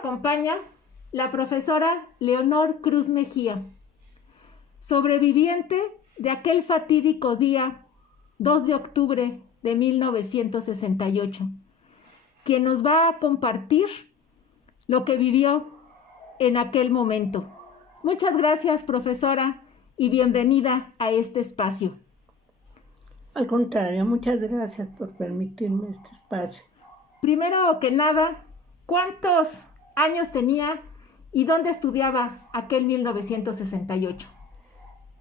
acompaña la profesora Leonor Cruz Mejía, sobreviviente de aquel fatídico día 2 de octubre de 1968, quien nos va a compartir lo que vivió en aquel momento. Muchas gracias, profesora, y bienvenida a este espacio. Al contrario, muchas gracias por permitirme este espacio. Primero que nada, ¿cuántos años tenía y dónde estudiaba aquel 1968?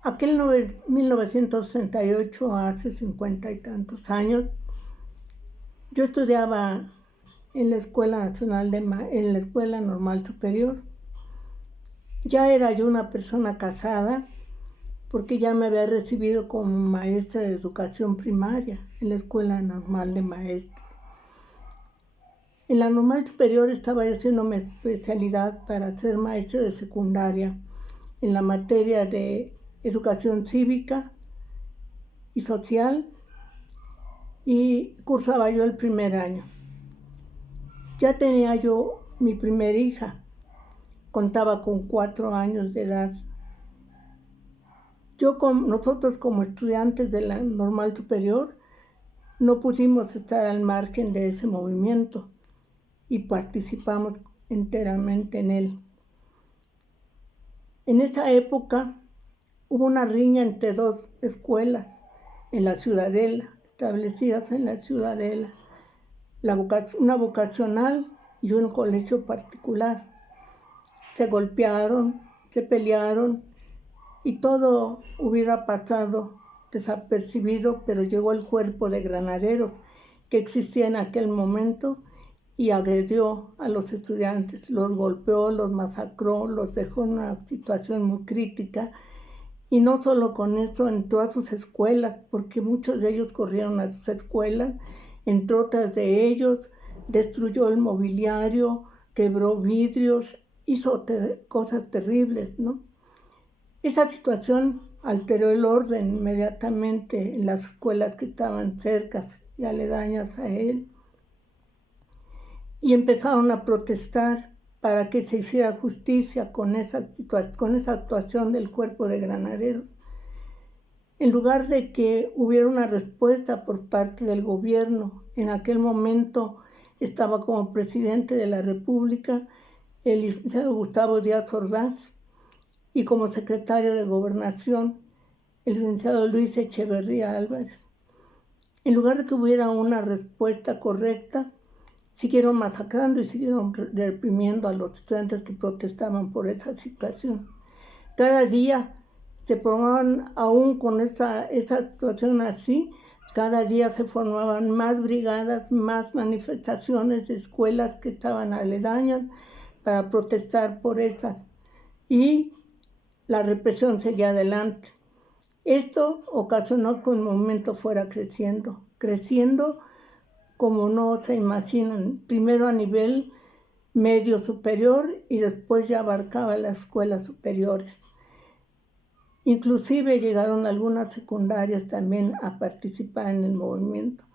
Aquel 1968, hace 50 y tantos años, yo estudiaba en la Escuela en la Escuela Normal Superior. Ya era yo una persona casada porque ya me había recibido como maestra de educación primaria en la Escuela Normal de Maestros. En la Normal Superior estaba yo haciendo mi especialidad para ser maestra de secundaria en la materia de educación cívica y social, y cursaba yo el primer año. Ya tenía yo mi primer hija, contaba con 4 años de edad. Nosotros como estudiantes de la Normal Superior no pudimos estar al margen de ese movimiento y participamos enteramente en él. En esa época hubo una riña entre 2 escuelas en la Ciudadela, establecidas en la Ciudadela, una vocacional y un colegio particular. Se golpearon, se pelearon y todo hubiera pasado desapercibido, pero llegó el cuerpo de granaderos que existía en aquel momento y agredió a los estudiantes, los golpeó, los masacró, los dejó en una situación muy crítica. Y no solo con eso, entró a sus escuelas, porque muchos de ellos corrieron a sus escuelas, entró tras de ellos, destruyó el mobiliario, quebró vidrios, hizo cosas terribles, ¿no? Esa situación alteró el orden inmediatamente en las escuelas que estaban cerca y aledañas a él. Y empezaron a protestar para que se hiciera justicia con esa actuación del cuerpo de granaderos. En lugar de que hubiera una respuesta por parte del gobierno, en aquel momento estaba como presidente de la República el licenciado Gustavo Díaz Ordaz y como secretario de Gobernación el licenciado Luis Echeverría Álvarez. En lugar de que hubiera una respuesta correcta, siguieron masacrando y siguieron reprimiendo a los estudiantes que protestaban por esa situación. Cada día se formaban, aún con esa situación así, cada día se formaban más brigadas, más manifestaciones de escuelas que estaban aledañas para protestar por esas. Y la represión seguía adelante. Esto ocasionó que el movimiento fuera creciendo como no se imaginan, primero a nivel medio superior y después ya abarcaba las escuelas superiores. Inclusive llegaron algunas secundarias también a participar en el movimiento.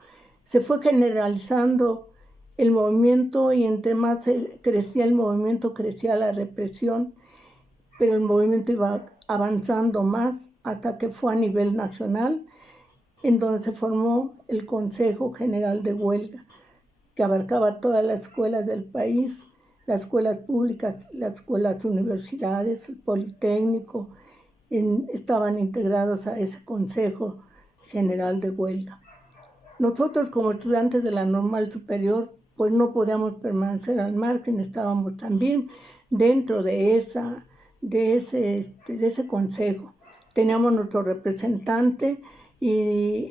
Se fue generalizando el movimiento y entre más crecía el movimiento, crecía la represión, pero el movimiento iba avanzando más hasta que fue a nivel nacional, en donde se formó el Consejo General de Huelga, que abarcaba todas las escuelas del país, las escuelas públicas, las escuelas universidades, el Politécnico, estaban integrados a ese Consejo General de Huelga. Nosotros como estudiantes de la Normal Superior, pues no podíamos permanecer al margen, estábamos también dentro de ese consejo. Teníamos nuestro representante y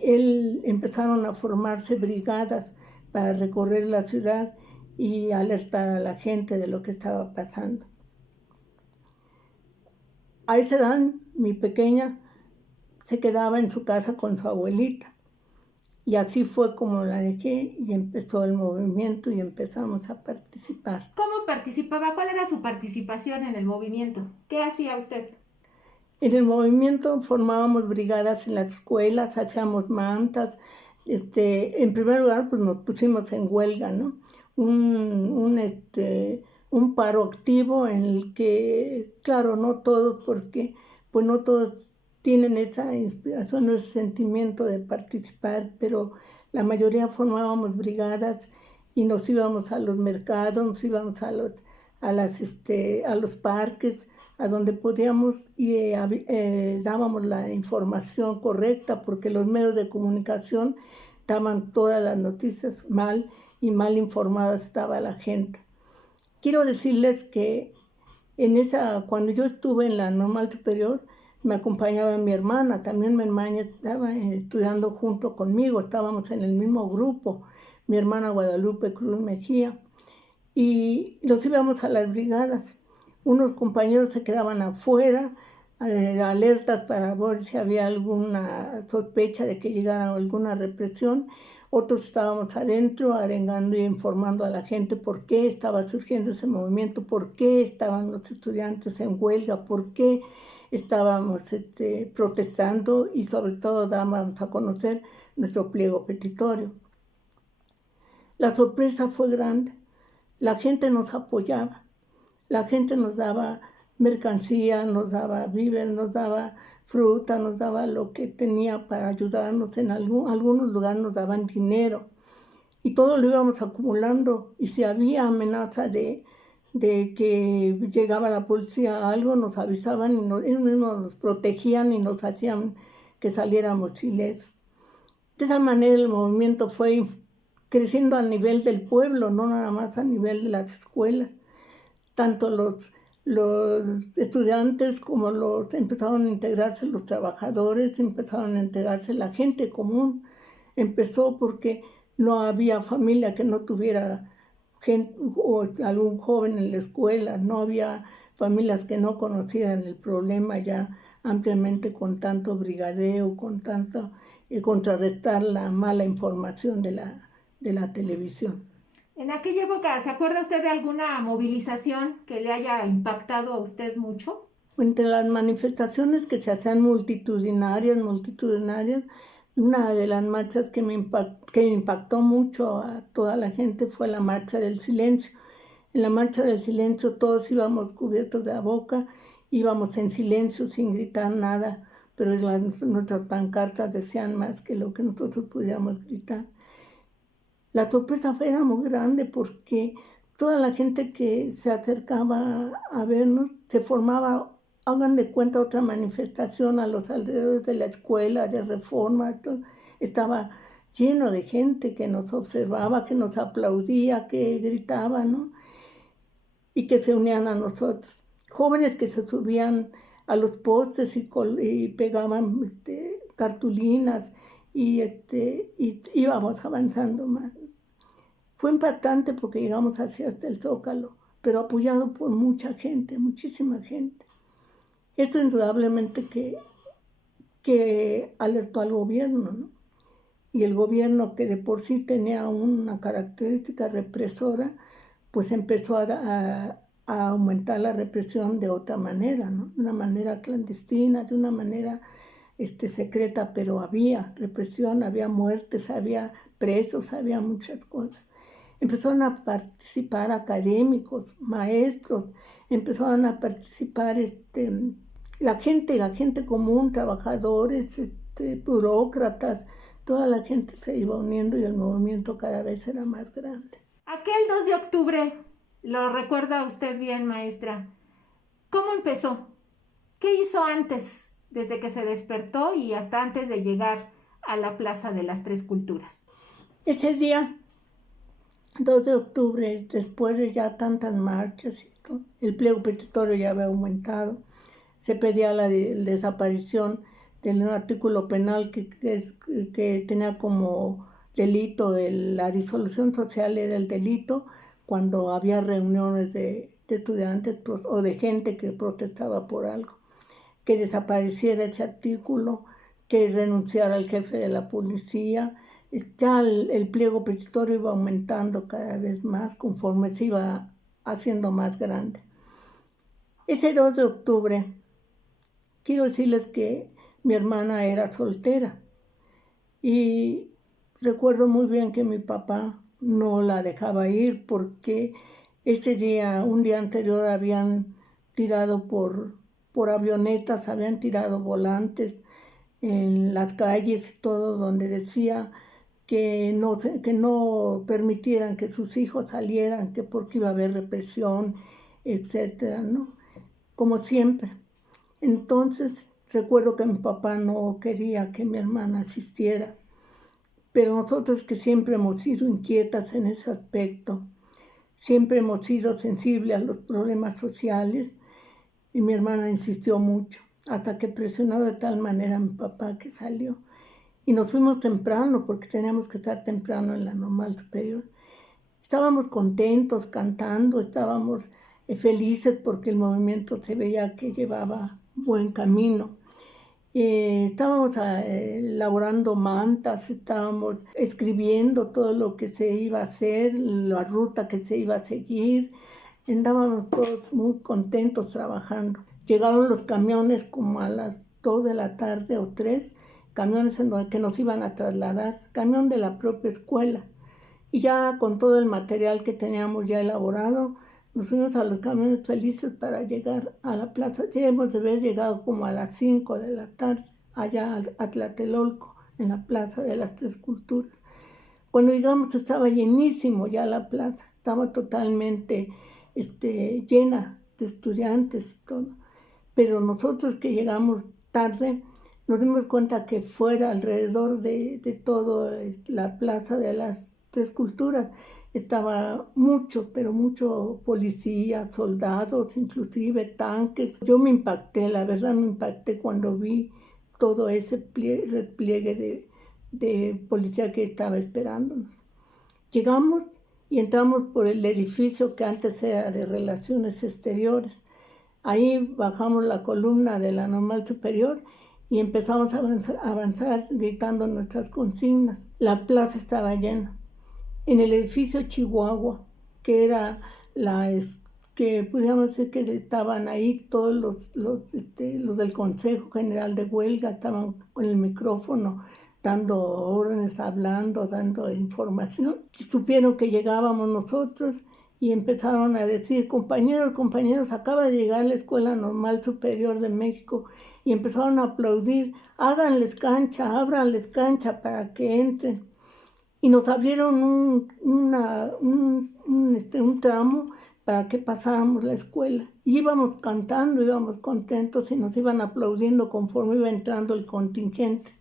empezaron a formarse brigadas para recorrer la ciudad y alertar a la gente de lo que estaba pasando. A esa edad, mi pequeña se quedaba en su casa con su abuelita. Y así fue como la dejé y empezó el movimiento y empezamos a participar. ¿Cómo participaba? ¿Cuál era su participación en el movimiento? ¿Qué hacía usted? En el movimiento formábamos brigadas en las escuelas, hacíamos mantas. En primer lugar, pues nos pusimos en huelga, ¿no? Un un paro activo en el que, claro, no todos, porque pues no todos tienen esa inspiración, ese sentimiento de participar, pero la mayoría formábamos brigadas y nos íbamos a los mercados, nos íbamos a los parques, a donde podíamos y dábamos la información correcta, porque los medios de comunicación daban todas las noticias mal y mal informada estaba la gente. Quiero decirles que cuando yo estuve en la normal superior, me acompañaba mi hermana, también mi hermana estaba estudiando junto conmigo, estábamos en el mismo grupo, mi hermana Guadalupe Cruz Mejía, y nos íbamos a las brigadas. Unos compañeros se quedaban afuera, alertas para ver si había alguna sospecha de que llegara alguna represión. Otros estábamos adentro arengando y informando a la gente por qué estaba surgiendo ese movimiento, por qué estaban los estudiantes en huelga, por qué estábamos protestando y sobre todo dábamos a conocer nuestro pliego petitorio. La sorpresa fue grande. La gente nos apoyaba, la gente nos daba mercancía, nos daba víveres, nos daba fruta, nos daba lo que tenía para ayudarnos. En algunos lugares nos daban dinero y todo lo íbamos acumulando. Y si había amenaza de que llegaba la policía a algo, nos avisaban y ellos mismos nos protegían y nos hacían que saliéramos ilesos. De esa manera el movimiento fue creciendo a nivel del pueblo, no nada más a nivel de las escuelas. Tanto los estudiantes como empezaron a integrarse los trabajadores, empezaron a integrarse la gente común. Empezó porque no había familia que no tuviera gente o algún joven en la escuela, no había familias que no conocieran el problema ya ampliamente con tanto brigadeo, con tanto contrarrestar la mala información de la televisión. En aquella época, ¿se acuerda usted de alguna movilización que le haya impactado a usted mucho? Entre las manifestaciones que se hacían multitudinarias, una de las marchas que impactó mucho a toda la gente fue la Marcha del Silencio. En la Marcha del Silencio todos íbamos cubiertos de la boca, íbamos en silencio sin gritar nada, pero nuestras pancartas decían más que lo que nosotros pudiéramos gritar. La sorpresa era muy grande porque toda la gente que se acercaba a vernos se formaba, hagan de cuenta, otra manifestación a los alrededores de la escuela de Reforma. Todo. Estaba lleno de gente que nos observaba, que nos aplaudía, que gritaba, ¿no? Y que se unían a nosotros. Jóvenes que se subían a los postes y pegaban cartulinas y íbamos avanzando más. Fue impactante porque llegamos hasta el Zócalo, pero apoyado por mucha gente, muchísima gente. Esto indudablemente que alertó al gobierno, ¿no? Y el gobierno, que de por sí tenía una característica represora, pues empezó a aumentar la represión de otra manera, ¿no? De una manera clandestina, de una manera secreta, pero había represión, había muertes, había presos, había muchas cosas. Empezaron a participar académicos, maestros, empezaron a participar la gente común, trabajadores, burócratas, toda la gente se iba uniendo y el movimiento cada vez era más grande. Aquel 2 de octubre, lo recuerda usted bien, maestra. ¿Cómo empezó? ¿Qué hizo antes, desde que se despertó y hasta antes de llegar a la Plaza de las Tres Culturas? Ese día, 2 de octubre, después de ya tantas marchas y todo, el pliego petitorio ya había aumentado. Se pedía la desaparición de un artículo penal que tenía como delito, la disolución social era el delito cuando había reuniones de estudiantes o de gente que protestaba por algo. Que desapareciera ese artículo, que renunciara el jefe de la policía. Ya el pliego petitorio iba aumentando cada vez más conforme se iba haciendo más grande. Ese 2 de octubre, quiero decirles que mi hermana era soltera y recuerdo muy bien que mi papá no la dejaba ir porque Ese día, un día anterior, habían tirado por avionetas, habían tirado volantes en las calles y todo, donde decía que no permitieran que sus hijos salieran, que porque iba a haber represión, etcétera, ¿no? Como siempre. Entonces, recuerdo que mi papá no quería que mi hermana asistiera, pero nosotros que siempre hemos sido inquietas en ese aspecto, siempre hemos sido sensibles a los problemas sociales, y mi hermana insistió mucho, hasta que presionó de tal manera a mi papá que salió. Y nos fuimos temprano, porque teníamos que estar temprano en la normal superior. Estábamos contentos, cantando, estábamos felices porque el movimiento se veía que llevaba buen camino. Estábamos elaborando mantas, estábamos escribiendo todo lo que se iba a hacer, la ruta que se iba a seguir. Andábamos todos muy contentos trabajando. Llegaron los camiones como a las 2 de la tarde o 3, camiones que nos iban a trasladar, camión de la propia escuela. Y ya con todo el material que teníamos ya elaborado, nos fuimos a los camiones felices para llegar a la plaza. Ya hemos de haber llegado como a las 5 de la tarde, allá a Tlatelolco, en la Plaza de las Tres Culturas. Cuando llegamos estaba llenísimo ya la plaza, estaba totalmente llena de estudiantes y todo. Pero nosotros que llegamos tarde, nos dimos cuenta que fuera alrededor de toda la Plaza de las Tres Culturas estaba mucho, pero mucho policías, soldados, inclusive tanques. Yo me impacté, la verdad me impacté cuando vi todo ese repliegue de policía que estaba esperándonos. Llegamos y entramos por el edificio que antes era de Relaciones Exteriores. Ahí bajamos la columna de la normal superior y empezamos a avanzar gritando nuestras consignas. La plaza estaba llena. En el edificio Chihuahua, que era que podríamos decir que estaban ahí todos los del Consejo General de Huelga, estaban con el micrófono dando órdenes, hablando, dando información. Supieron que llegábamos nosotros y empezaron a decir: compañeros, acaba de llegar la Escuela Normal Superior de México. Y empezaron a aplaudir: háganles cancha, ábranles cancha para que entren. Y nos abrieron un tramo para que pasáramos la escuela. Y íbamos cantando, íbamos contentos y nos iban aplaudiendo conforme iba entrando el contingente.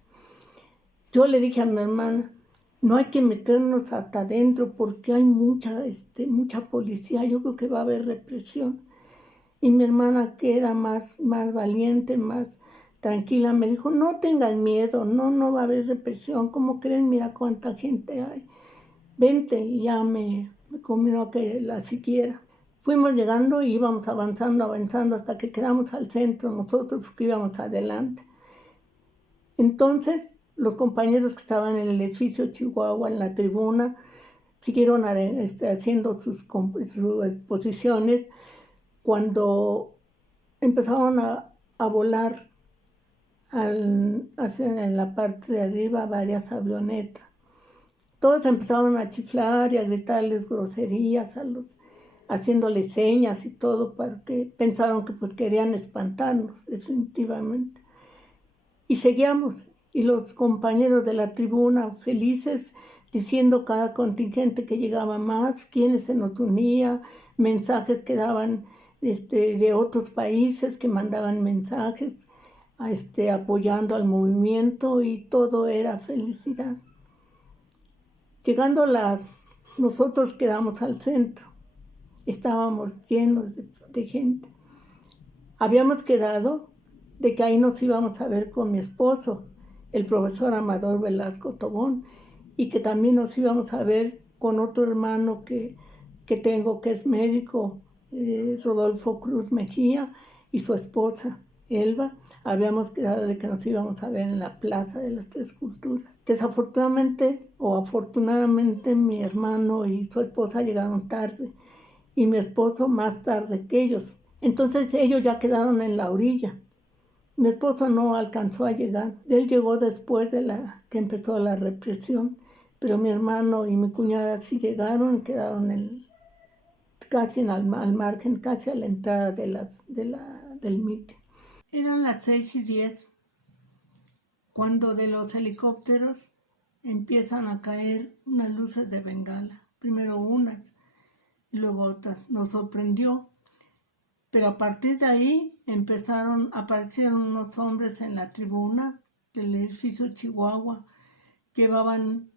Yo le dije a mi hermana: no hay que meternos hasta adentro porque hay mucha policía, yo creo que va a haber represión. Y mi hermana, que era más valiente, más tranquila, me dijo: no tengan miedo, no va a haber represión, ¿cómo creen? Mira cuánta gente hay, vente. Y ya me convino a que la siguiera. Fuimos llegando y íbamos avanzando hasta que quedamos al centro nosotros, porque íbamos adelante. Entonces los compañeros que estaban en el edificio Chihuahua, en la tribuna, siguieron haciendo sus exposiciones, cuando empezaron a volar en la parte de arriba varias avionetas. Todos empezaron a chiflar y a gritarles groserías, haciéndoles señas y todo, porque pensaron que pues querían espantarnos, definitivamente. Y seguíamos, y los compañeros de la tribuna felices, diciendo cada contingente que llegaba más, quiénes se nos unía, mensajes que daban de otros países, que mandaban mensajes apoyando al movimiento, y todo era felicidad. Llegando nosotros quedamos al centro, estábamos llenos de gente. Habíamos quedado de que ahí nos íbamos a ver con mi esposo, el profesor Amador Velasco Tobón, y que también nos íbamos a ver con otro hermano que tengo, que es médico, Rodolfo Cruz Mejía, y su esposa, Elba. Habíamos quedado de que nos íbamos a ver en la Plaza de las Tres Culturas. Desafortunadamente o afortunadamente, mi hermano y su esposa llegaron tarde, y mi esposo más tarde que ellos. Entonces ellos ya quedaron en la orilla. Mi esposo no alcanzó a llegar. Él llegó después de que empezó la represión, pero mi hermano y mi cuñada sí llegaron, quedaron casi al margen, casi a la entrada del mitin. Eran las 6:10 cuando de los helicópteros empiezan a caer unas luces de bengala. Primero unas y luego otras. Nos sorprendió. Pero a partir de ahí aparecieron unos hombres en la tribuna del edificio Chihuahua. Llevaban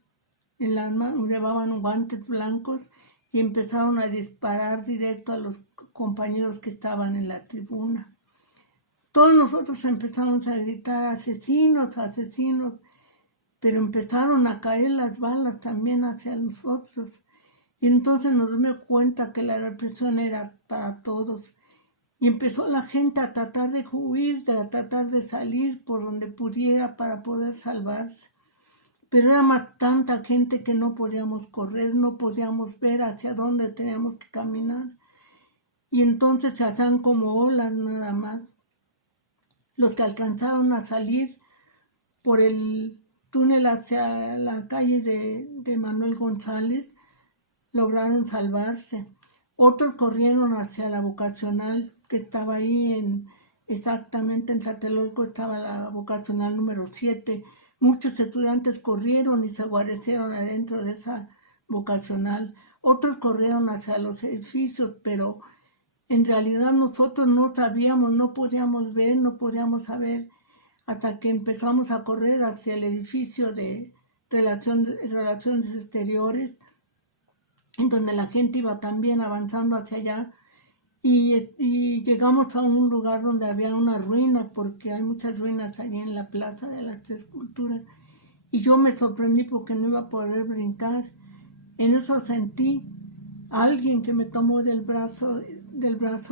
guantes blancos y empezaron a disparar directo a los compañeros que estaban en la tribuna. Todos nosotros empezamos a gritar asesinos, asesinos, pero empezaron a caer las balas también hacia nosotros. Y entonces nos dimos cuenta que la represión era para todos. Y empezó la gente a tratar de huir, a tratar de salir por donde pudiera para poder salvarse. Pero era más tanta gente que no podíamos correr, no podíamos ver hacia dónde teníamos que caminar. Y entonces se hacían como olas nada más. Los que alcanzaron a salir por el túnel hacia la calle de Manuel González lograron salvarse. Otros corrieron hacia la vocacional que estaba ahí exactamente en Tlatelolco, estaba la vocacional número 7. Muchos estudiantes corrieron y se guarecieron adentro de esa vocacional. Otros corrieron hacia los edificios, pero en realidad nosotros no sabíamos, no podíamos ver, no podíamos saber, hasta que empezamos a correr hacia el edificio de Relaciones Exteriores, en donde la gente iba también avanzando hacia allá, y llegamos a un lugar donde había una ruina, porque hay muchas ruinas allí en la Plaza de las Tres Culturas, y yo me sorprendí porque no iba a poder brincar. En eso sentí a alguien que me tomó del brazo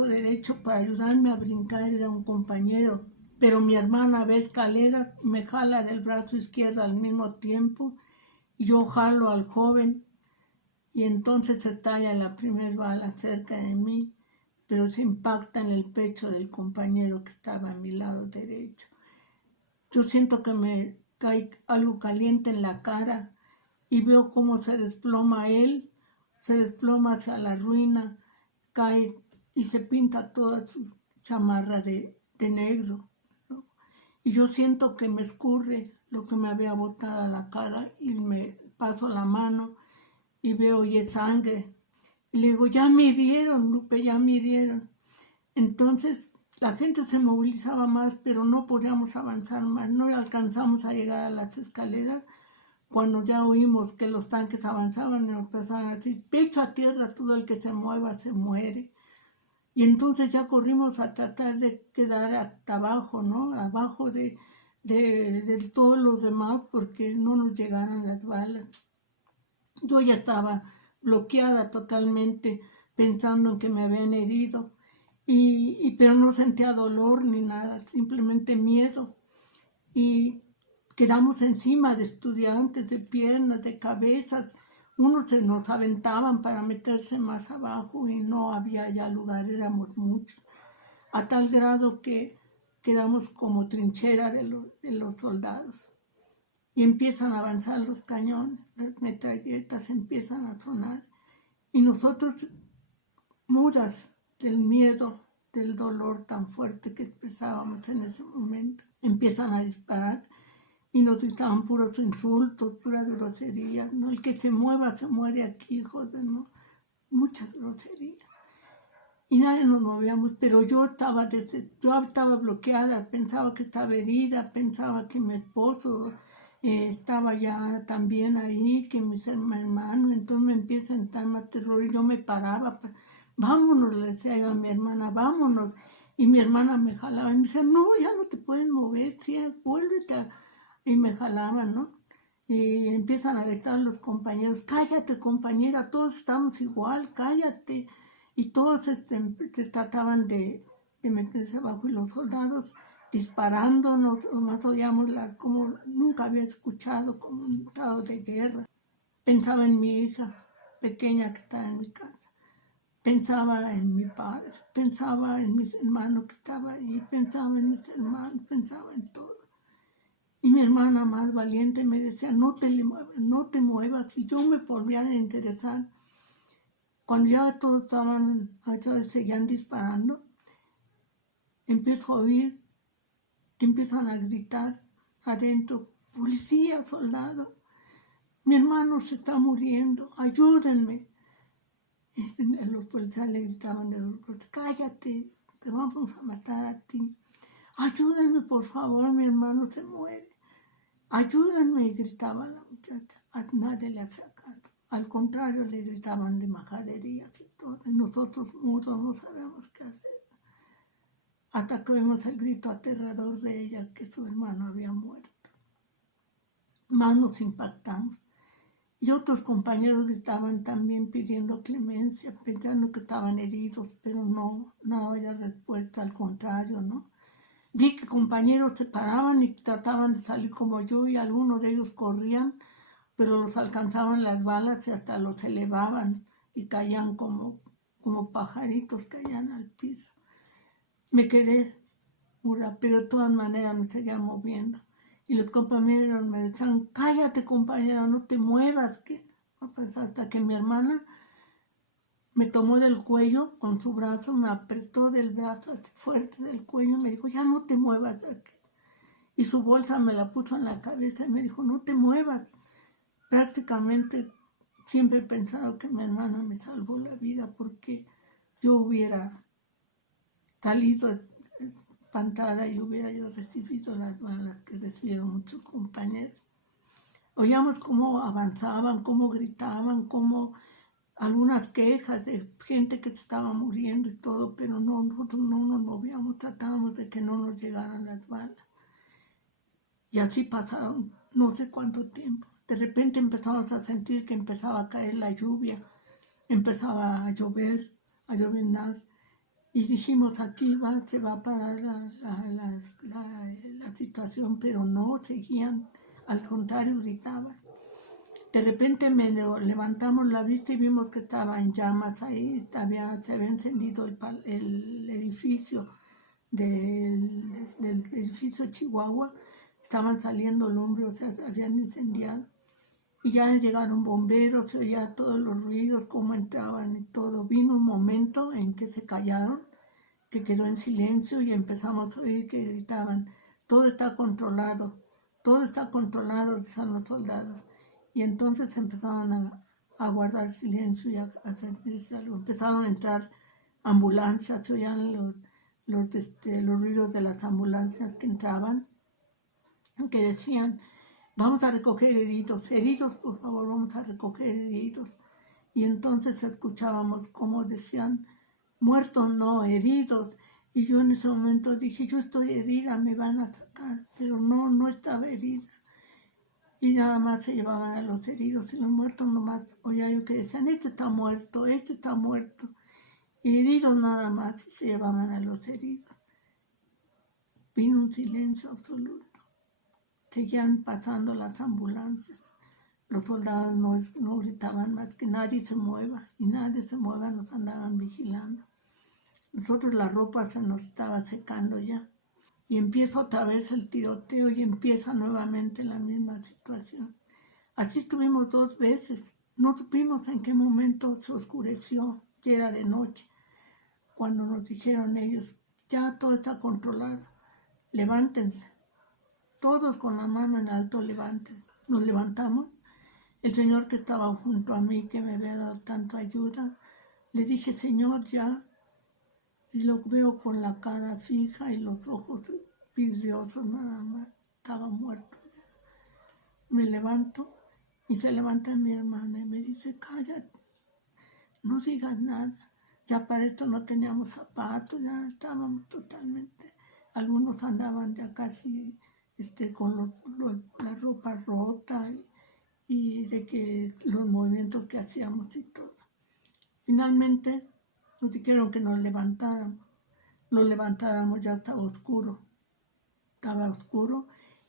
derecho para ayudarme a brincar, era un compañero, pero mi hermana ve escaleras, me jala del brazo izquierdo al mismo tiempo, y yo jalo al joven, y entonces estalla la primera bala cerca de mí, pero se impacta en el pecho del compañero que estaba a mi lado derecho. Yo siento que me cae algo caliente en la cara y veo cómo se desploma él, se desploma hacia la ruina, cae y se pinta toda su chamarra de negro, ¿no? Y yo siento que me escurre lo que me había botado a la cara y me paso la mano y veo y es sangre. Y le digo, ya me hirieron, Lupe, ya me hirieron. Entonces la gente se movilizaba más, pero no podíamos avanzar más, no alcanzamos a llegar a las escaleras. Cuando ya oímos que los tanques avanzaban y empezaban a decir, pecho a tierra, todo el que se mueva se muere. Y entonces ya corrimos a tratar de quedar hasta abajo, ¿no? Abajo de todos los demás, porque no nos llegaran las balas. Yo ya estaba bloqueada totalmente, pensando en que me habían herido, pero no sentía dolor ni nada, simplemente miedo. Y quedamos encima de estudiantes, de piernas, de cabezas. Unos se nos aventaban para meterse más abajo y no había ya lugar, éramos muchos. A tal grado que quedamos como trinchera de los soldados. Y empiezan a avanzar los cañones, las metralletas empiezan a sonar. Y nosotros, mudas del miedo, del dolor tan fuerte que expresábamos en ese momento, empiezan a disparar y nos gritaban puros insultos, puras groserías, ¿no? El que se mueva se muere aquí, joder, ¿no? Muchas groserías. Y nadie nos movíamos, pero yo estaba bloqueada, pensaba que estaba herida, pensaba que mi esposo estaba ya también ahí, que mis hermanos, entonces me empieza a entrar más terror y yo me paraba, vámonos, le decía yo a mi hermana, vámonos. Y mi hermana me jalaba y me decía, no, ya no te puedes mover, sí, vuélvete. Y me jalaban, ¿no? Y empiezan a gritar los compañeros, cállate compañera, todos estamos igual, cállate. Y todos se trataban de meterse abajo y los soldados disparándonos, o más oíamos como nunca había escuchado, como un estado de guerra. Pensaba en mi hija pequeña que estaba en mi casa, pensaba en mi padre, pensaba en mis hermanos que estaban ahí, pensaba en mis hermanos, pensaba en todo. Y mi hermana más valiente me decía, no te muevas, no te muevas. Y yo me volvía a interesar. Cuando ya todos estaban, seguían disparando, empiezo a oír que empiezan a gritar adentro, policía, soldado, mi hermano se está muriendo, ayúdenme. Y los policías le gritaban de los golpes, cállate, te vamos a matar a ti. Ayúdenme, por favor, mi hermano se muere. Ayúdenme, gritaba la muchacha. A nadie le hacía caso. Al contrario, le gritaban de majaderías y todo. Y nosotros mudos no sabíamos qué hacer. Hasta que oímos el grito aterrador de ella que su hermano había muerto. Más nos impactamos. Y otros compañeros gritaban también pidiendo clemencia, pensando que estaban heridos, pero no había respuesta, al contrario, ¿no? Vi que compañeros se paraban y trataban de salir como yo y algunos de ellos corrían, pero los alcanzaban las balas y hasta los elevaban y caían como pajaritos, caían al piso. Me quedé muda, pero de todas maneras me seguía moviendo. Y los compañeros me decían, cállate compañera, no te muevas, que pues hasta que mi hermana me tomó del cuello con su brazo, me apretó del brazo así fuerte del cuello y me dijo, ya no te muevas de aquí. Y su bolsa me la puso en la cabeza y me dijo, no te muevas. Prácticamente siempre he pensado que mi hermana me salvó la vida porque yo hubiera salido espantada y hubiera yo recibido las balas que recibieron muchos compañeros. Oíamos cómo avanzaban, cómo gritaban, cómo algunas quejas de gente que se estaba muriendo y todo, pero nosotros no nos movíamos, tratábamos de que no nos llegaran las balas. Y así pasaron no sé cuánto tiempo. De repente empezamos a sentir que empezaba a caer la lluvia, empezaba a llover, a lloviznar. Y dijimos, aquí se va a parar la situación, pero no, seguían, al contrario, gritaban. De repente levantamos la vista y vimos que estaba en llamas ahí, se había encendido el edificio del edificio Chihuahua, estaban saliendo lumbre, o sea, se habían incendiado. Y ya llegaron bomberos, se oía todos los ruidos, cómo entraban y todo. Vino un momento en que se callaron, que quedó en silencio y empezamos a oír que gritaban, todo está controlado, decían los soldados. Y entonces empezaron a guardar silencio y a sentirse algo. Empezaron a entrar ambulancias, se oían los ruidos de las ambulancias que entraban, que decían, vamos a recoger heridos, por favor, vamos a recoger heridos. Y entonces escuchábamos cómo decían, muertos no, heridos. Y yo en ese momento dije, yo estoy herida, me van a sacar, pero no estaba herida. Y nada más se llevaban a los heridos y los muertos nomás oía yo que decían, este está muerto. Y heridos nada más y se llevaban a los heridos. Vino un silencio absoluto. Seguían pasando las ambulancias. Los soldados no gritaban más que nadie se mueva. Y nadie se mueva, nos andaban vigilando. Nosotros la ropa se nos estaba secando ya. Y empieza otra vez el tiroteo y empieza nuevamente la misma situación. Así estuvimos 2 veces. No supimos en qué momento se oscureció, ya era de noche. Cuando nos dijeron ellos, ya todo está controlado, levántense. Todos con la mano en alto, levántense. Nos levantamos. El señor que estaba junto a mí, que me había dado tanta ayuda, le dije, señor, ya. Y lo veo con la cara fija y los ojos vidriosos nada más. Estaba muerto. Me levanto y se levanta mi hermana y me dice, cállate, no digas nada. Ya para esto no teníamos zapatos, ya estábamos totalmente. Algunos andaban ya casi con la ropa rota y de que los movimientos que hacíamos y todo. Finalmente nos dijeron que nos levantáramos. Nos levantáramos, ya estaba oscuro.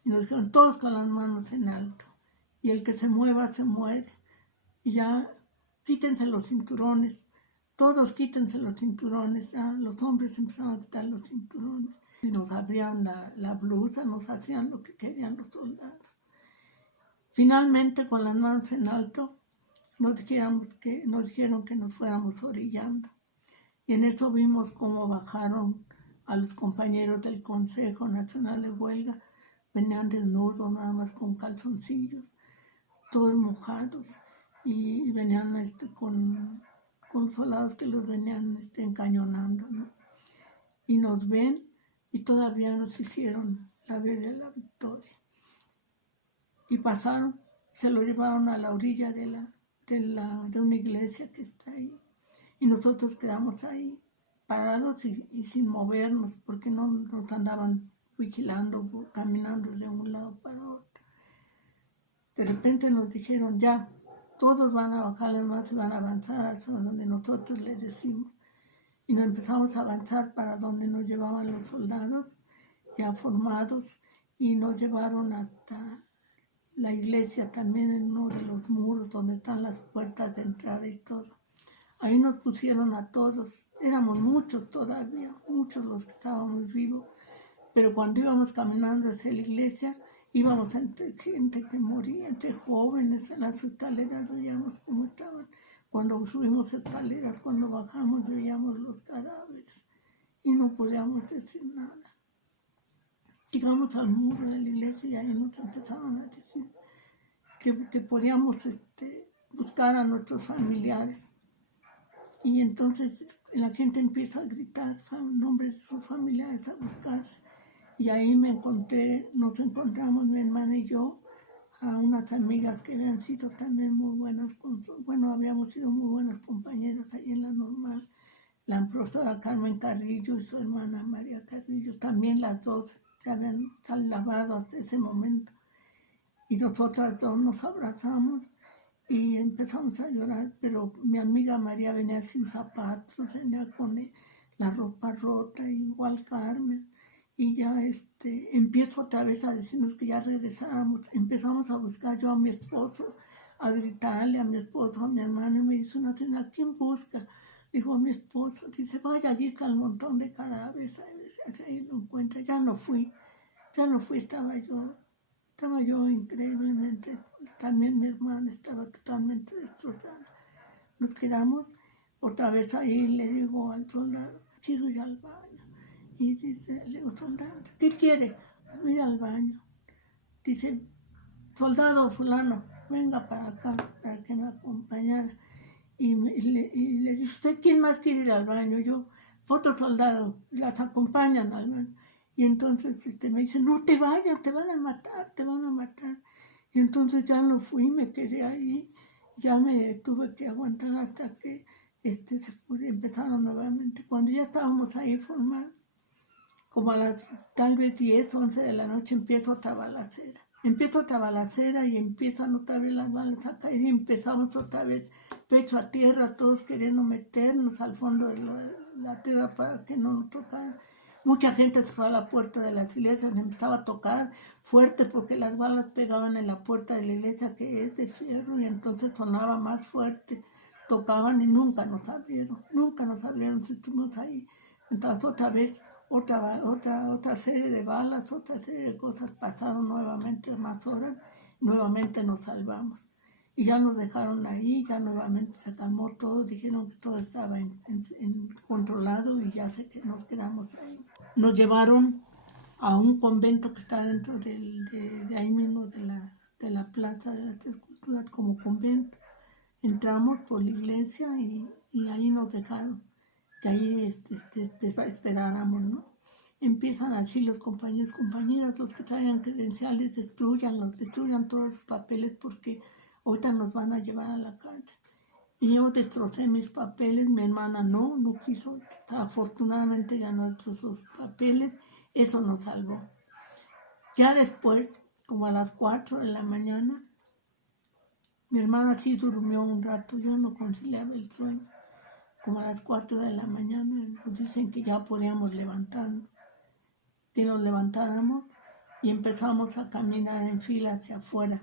Y nos dijeron todos con las manos en alto. Y el que se mueva, se muere. Y ya quítense los cinturones. Todos quítense los cinturones. Ya los hombres empezaron a quitar los cinturones. Y nos abrían la blusa, nos hacían lo que querían los soldados. Finalmente, con las manos en alto, nos dijeron que nos fuéramos orillando. Y en eso vimos cómo bajaron a los compañeros del Consejo Nacional de Huelga, venían desnudos, nada más con calzoncillos, todos mojados, y venían con soldados que los venían encañonando, ¿no? Y nos ven y todavía nos hicieron la vez de la victoria. Y pasaron, se lo llevaron a la orilla de una iglesia que está ahí. Y nosotros quedamos ahí parados y sin movernos, porque no nos andaban vigilando, caminando de un lado para otro. De repente nos dijeron, ya, todos van a bajar las manos y van a avanzar hasta donde nosotros les decimos. Y nos empezamos a avanzar para donde nos llevaban los soldados ya formados, y nos llevaron hasta la iglesia, también en uno de los muros donde están las puertas de entrada y todo. Ahí nos pusieron a todos, éramos muchos todavía, muchos los que estábamos vivos, pero cuando íbamos caminando hacia la iglesia, íbamos entre gente que moría, entre jóvenes. En las escaleras veíamos cómo estaban. Cuando subimos escaleras, cuando bajamos, veíamos los cadáveres y no podíamos decir nada. Llegamos al muro de la iglesia y ahí nos empezaron a decir que podíamos buscar a nuestros familiares. Y entonces la gente empieza a gritar nombres de sus familiares, a buscarse. Y ahí nos encontramos mi hermana y yo, a unas amigas que habían sido también muy buenas, habíamos sido muy buenas compañeras ahí en la normal. La profesora Carmen Carrillo y su hermana María Carrillo, también las dos se habían lavado hasta ese momento. Y nosotras dos nos abrazamos y empezamos a llorar, pero mi amiga María venía sin zapatos, venía con la ropa rota, igual Carmen. Y ya empiezo otra vez a decirnos que ya regresáramos. Empezamos a buscar yo a mi esposo, a gritarle a mi esposo, a mi hermano, y me dice una señora, ¿a quién busca? Dijo a mi esposo, dice, vaya, allí está el montón de cadáveres, ahí lo encuentra. Ya no fui, estaba yo increíblemente, también mi hermana estaba totalmente destrozada. Nos quedamos otra vez ahí, le digo al soldado, quiero ir al baño. Y dice, le digo, soldado, ¿qué quiere? Ir al baño. Dice, soldado fulano, venga para acá, para que me acompañara. Y le dice, ¿usted quién más quiere ir al baño? Yo, otro soldado, las acompañan al baño. Y entonces me dice, no te vayas, te van a matar. Y entonces ya no fui, me quedé ahí, ya me tuve que aguantar hasta que empezaron nuevamente. Cuando ya estábamos ahí formados, como a las tal vez 10, 11 de la noche, empieza otra balacera y empiezan otra vez las balas a caer y empezamos otra vez pecho a tierra, todos queriendo meternos al fondo de la tierra para que no nos tocara. Mucha gente se fue a la puerta de las iglesias, empezaba a tocar fuerte porque las balas pegaban en la puerta de la iglesia, que es de fierro, y entonces sonaba más fuerte. Tocaban y nunca nos abrieron, estuvimos ahí. Entonces otra vez, otra serie de balas, otra serie de cosas pasaron nuevamente, más horas, nuevamente nos salvamos. Y ya nos dejaron ahí, ya nuevamente se calmó todo, dijeron que todo estaba controlado y ya sé que nos quedamos ahí. Nos llevaron a un convento que está dentro de ahí mismo de la Plaza de las Tres Culturas como convento. Entramos por la iglesia y ahí nos dejaron, que ahí esperáramos, ¿no? Empiezan así los compañeros, compañeras, los que traigan credenciales, destruyan todos sus papeles porque ahorita nos van a llevar a la cárcel. Y yo destrocé mis papeles, mi hermana no quiso, afortunadamente ya no destrozó sus papeles, eso nos salvó. Ya después, como a las 4 de la mañana, mi hermana sí durmió un rato, yo no conciliaba el sueño. Como a las 4 de la mañana nos dicen que ya podíamos levantarnos, que nos levantáramos y empezamos a caminar en fila hacia afuera.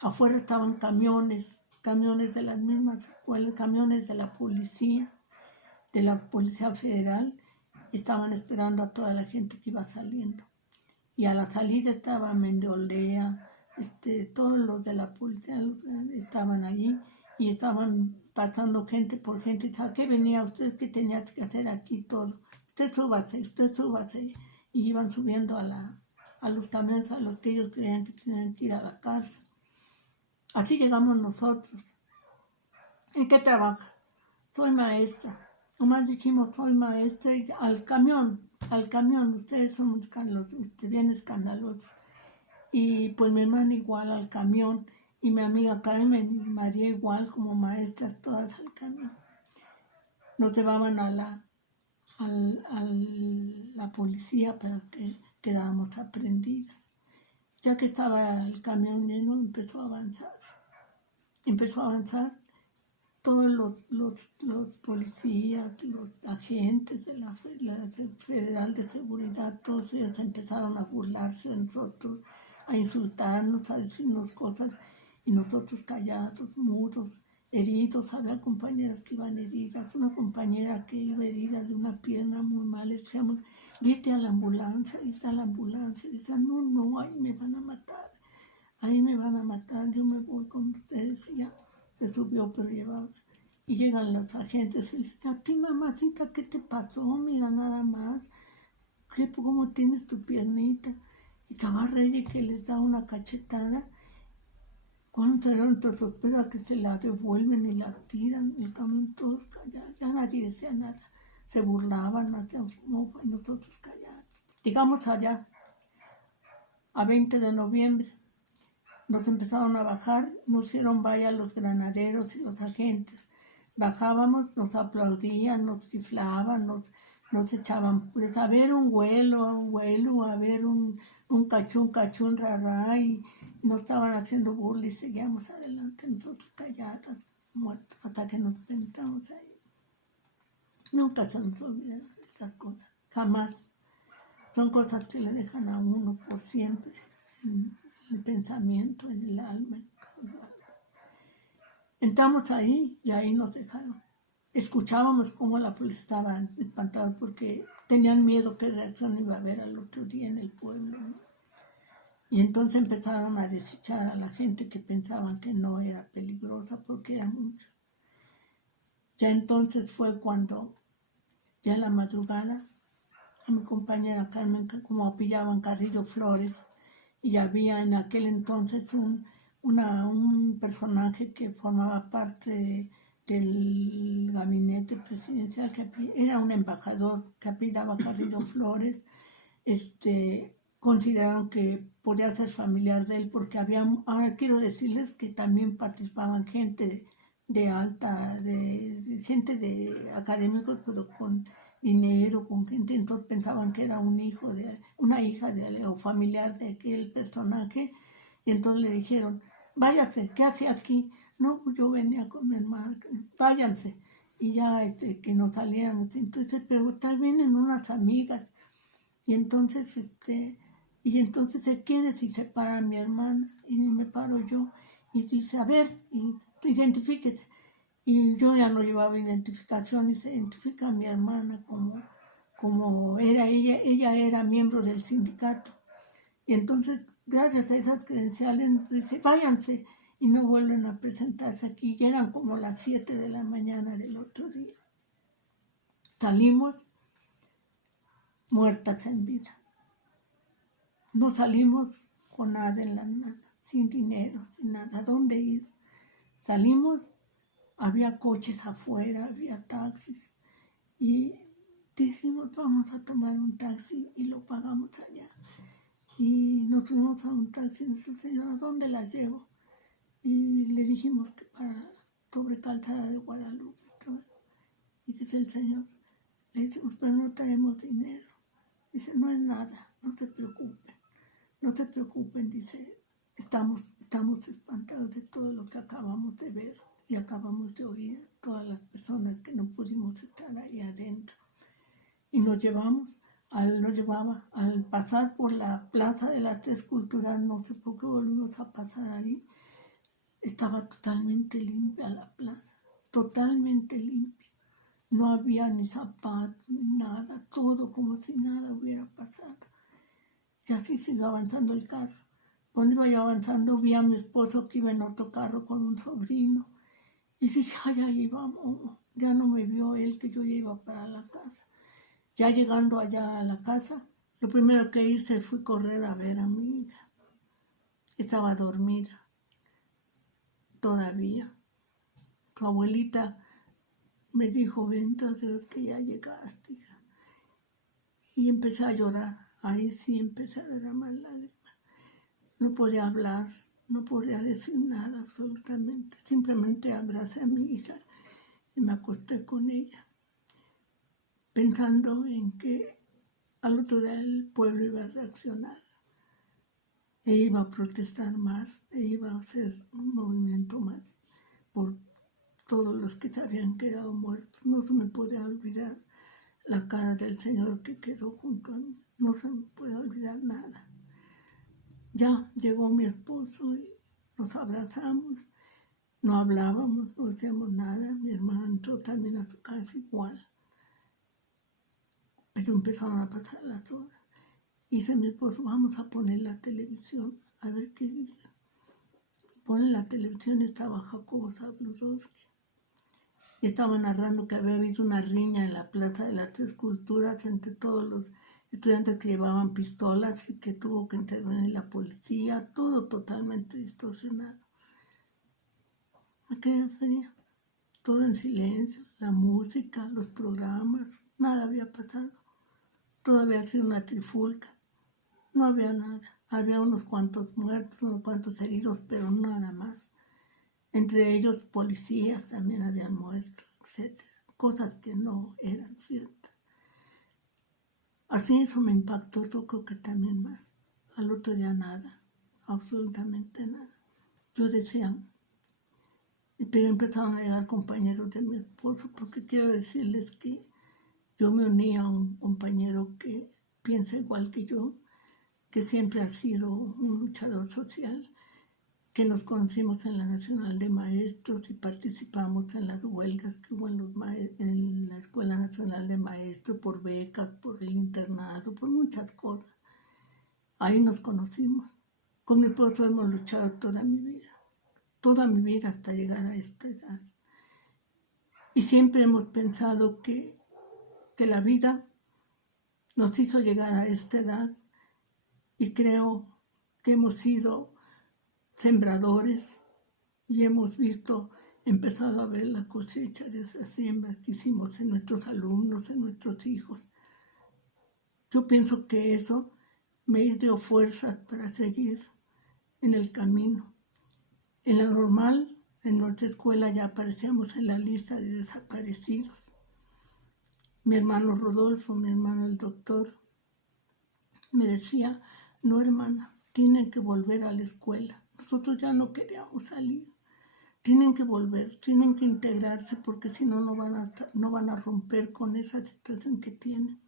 Afuera estaban camiones de las mismas escuelas, camiones de la Policía Federal, estaban esperando a toda la gente que iba saliendo. Y a la salida estaba Mendeolea, todos los de la policía estaban allí, y estaban pasando gente por gente. ¿A qué venía usted? ¿Qué tenía que hacer aquí todo? Usted súbase. Y iban subiendo a los camiones a los que ellos creían que tenían que ir a la casa. Así llegamos nosotros. ¿En qué trabaja? Soy maestra. Nomás dijimos, soy maestra, y al camión, ustedes son bien escandalosos. Y pues mi hermana igual al camión, y mi amiga Carmen y María igual como maestras, todas al camión. Nos llevaban a la policía para que quedáramos aprendidas. Ya que estaba el camión lleno, empezó a avanzar. Todos los policías, los agentes de la Federal de Seguridad, todos ellos empezaron a burlarse de nosotros, a insultarnos, a decirnos cosas, y nosotros callados, mudos, heridos. Había compañeras que iban heridas, una compañera que iba herida de una pierna muy mal, le decíamos, vete a la ambulancia, dice, no, ahí me van a matar, yo me voy con ustedes. Y ya se subió, pero llevaba. Y llegan los agentes y dicen, a ti mamacita, ¿qué te pasó? Mira nada más, ¿cómo tienes tu piernita? Y que agarra ella y que les da una cachetada. Cuando trajeron tu sorpresa que se la devuelven y la tiran, el camión todos callados, ya nadie decía nada. Se burlaban, hacíamos mofa y nosotros callados. Llegamos allá, a 20 de noviembre. Nos empezaron a bajar, nos hicieron vaya los granaderos y los agentes. Bajábamos, nos aplaudían, nos chiflaban, nos echaban, pues a ver un vuelo, a ver un cachún, rará, y nos estaban haciendo burla y seguíamos adelante, nosotros calladas, muertos, hasta que nos sentamos ahí. Nunca se nos olvidaron estas cosas, jamás. Son cosas que le dejan a uno por siempre. El pensamiento, en el alma. Entramos ahí y ahí nos dejaron. Escuchábamos cómo la policía estaba espantada porque tenían miedo que reacción iba a haber al otro día en el pueblo, ¿no? Y entonces empezaron a desechar a la gente que pensaban que no era peligrosa porque era mucho. Ya entonces fue cuando, ya en la madrugada, a mi compañera Carmen, como pillaban Carrillo Flores, y había en aquel entonces un personaje que formaba parte del gabinete presidencial, que era un embajador que apellidaba Carrillo Flores. Consideraron que podía ser familiar de él porque había, ahora quiero decirles que también participaban gente gente de académicos, pero con dinero, con gente, entonces pensaban que era una hija o familiar de aquel personaje, y entonces le dijeron, váyase, ¿qué hace aquí? No, pues yo venía con mi hermana, váyanse, y ya que nos saliéramos. Entonces, pero también en unas amigas, y entonces se quiere y se para mi hermana, y me paro yo, y dice, a ver, identifíquese. Y yo ya no llevaba identificación, y se identifica a mi hermana como era ella era miembro del sindicato. Y entonces, gracias a esas credenciales, nos dice, váyanse, y no vuelven a presentarse aquí. Ya eran como las 7 de la mañana del otro día. Salimos muertas en vida. No salimos con nada en las manos, sin dinero, sin nada. ¿A dónde ir? Salimos, había coches afuera, había taxis, y dijimos, vamos a tomar un taxi, y lo pagamos allá. Y nos fuimos a un taxi, y nos dijo, señora, ¿dónde la llevo? Y le dijimos que sobre Calzada de Guadalupe. Y dice el señor, le decimos, pero no tenemos dinero. Dice, no es nada, no se preocupen, dice, estamos espantados de todo lo que acabamos de ver y acabamos de oír, todas las personas que no pudimos estar ahí adentro. Y nos llevaba al pasar por la Plaza de las Tres Culturas, no sé por qué volvimos a pasar ahí, estaba totalmente limpia la plaza, totalmente limpia. No había ni zapatos, ni nada, todo como si nada hubiera pasado. Y así siguió avanzando el carro. Cuando iba yo avanzando, vi a mi esposo que iba en otro carro con un sobrino. Y dije, ay, ya íbamos, ya no me vio él que yo ya iba para la casa. Ya llegando allá a la casa, lo primero que hice fue correr a ver a mi hija. Estaba dormida todavía. Tu abuelita me dijo, bendito Dios que ya llegaste, hija. Y empecé a llorar. Ahí sí empecé a derramar lágrimas. No podía hablar, no podía decir nada absolutamente. Simplemente abracé a mi hija y me acosté con ella, pensando en que al otro día el pueblo iba a reaccionar. E iba a protestar más, e iba a hacer un movimiento más por todos los que se habían quedado muertos. No se me puede olvidar la cara del Señor que quedó junto a mí. No se me puede olvidar nada. Ya llegó mi esposo y nos abrazamos. No hablábamos, no hacíamos nada. Mi hermana entró también a su casa igual. Pero empezaron a pasar las horas. Y dice mi esposo, vamos a poner la televisión, a ver qué dice. Ponen la televisión y estaba Jacobo Zabludowski. Y estaba narrando que había habido una riña en la Plaza de las Tres Culturas entre todos los estudiantes que llevaban pistolas y que tuvo que intervenir la policía, todo totalmente distorsionado. ¿A qué refería? Todo en silencio, la música, los programas, nada había pasado. Todo había sido una trifulca. No había nada. Había unos cuantos muertos, unos cuantos heridos, pero nada más. Entre ellos policías también habían muerto, etc. Cosas que no eran ciertas. Así eso me impactó, yo creo que también más. Al otro día nada, absolutamente nada. Yo decía, pero empezaron a llegar compañeros de mi esposo, porque quiero decirles que yo me uní a un compañero que piensa igual que yo, que siempre ha sido un luchador social, que nos conocimos en la Nacional de Maestros y participamos en las huelgas que hubo en la Escuela Nacional de Maestros por becas, por el internado, por muchas cosas. Ahí nos conocimos. Con mi esposo hemos luchado toda mi vida hasta llegar a esta edad. Y siempre hemos pensado que la vida nos hizo llegar a esta edad y creo que hemos sido sembradores y hemos empezado a ver la cosecha de esa siembra que hicimos en nuestros alumnos, en nuestros hijos. Yo pienso que eso me dio fuerzas para seguir en el camino. En la normal, en nuestra escuela ya aparecíamos en la lista de desaparecidos. Mi hermano Rodolfo, mi hermano el doctor, me decía, no hermana, tienen que volver a la escuela. Nosotros ya no queríamos salir. Tienen que volver, tienen que integrarse porque si no, no van a romper con esa situación que tienen.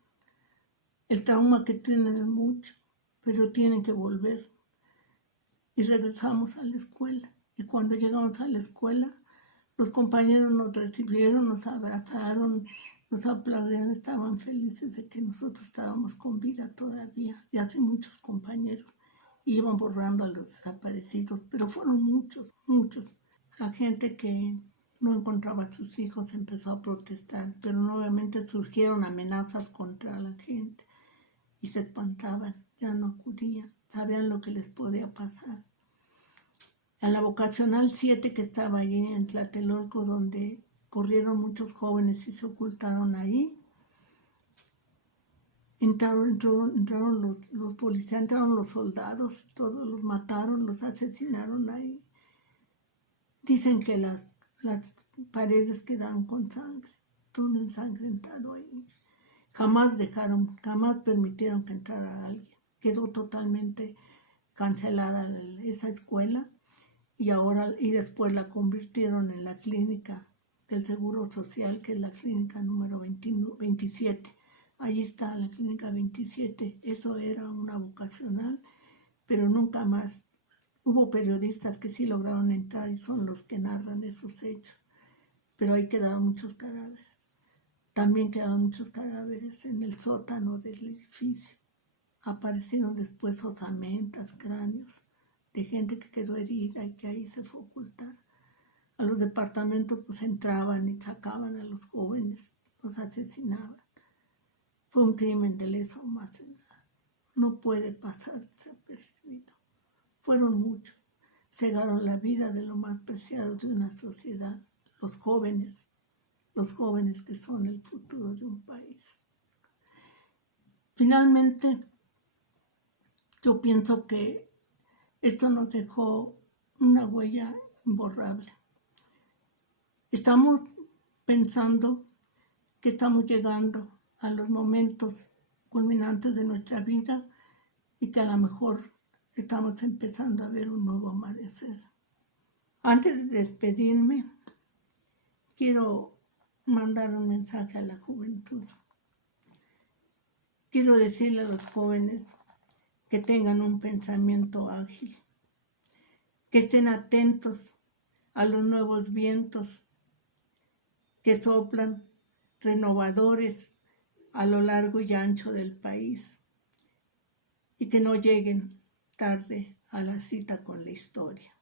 El trauma que tienen es mucho, pero tienen que volver. Y regresamos a la escuela. Y cuando llegamos a la escuela, los compañeros nos recibieron, nos abrazaron, nos aplaudieron, estaban felices de que nosotros estábamos con vida todavía. Y así muchos compañeros iban borrando a los desaparecidos, pero fueron muchos, muchos. La gente que no encontraba a sus hijos empezó a protestar, pero nuevamente surgieron amenazas contra la gente y se espantaban, ya no acudían, sabían lo que les podía pasar. A la vocacional 7 que estaba allí en Tlatelolco, donde corrieron muchos jóvenes y se ocultaron ahí, entraron los policías, entraron los soldados, todos los mataron, los asesinaron ahí. Dicen que las paredes quedaron con sangre, todo ensangrentado ahí. Jamás permitieron que entrara alguien. Quedó totalmente cancelada esa escuela y después la convirtieron en la clínica del Seguro Social, que es la clínica número 27. Ahí está la clínica 27. Eso era una vocacional, pero nunca más. Hubo periodistas que sí lograron entrar y son los que narran esos hechos, pero ahí quedaron muchos cadáveres. También quedaron muchos cadáveres en el sótano del edificio. Aparecieron después osamentas, cráneos de gente que quedó herida y que ahí se fue a ocultar. a los departamentos, pues entraban y sacaban a los jóvenes, los asesinaban. Fue un crimen de lesa humanidad. No puede pasar desapercibido. Fueron muchos. Cegaron la vida de lo más preciado de una sociedad, los jóvenes que son el futuro de un país. Finalmente, yo pienso que esto nos dejó una huella imborrable. Estamos pensando que estamos llegando a los momentos culminantes de nuestra vida y que a lo mejor estamos empezando a ver un nuevo amanecer. Antes de despedirme, quiero mandar un mensaje a la juventud. Quiero decirle a los jóvenes que tengan un pensamiento ágil, que estén atentos a los nuevos vientos que soplan renovadores a lo largo y ancho del país y que no lleguen tarde a la cita con la historia.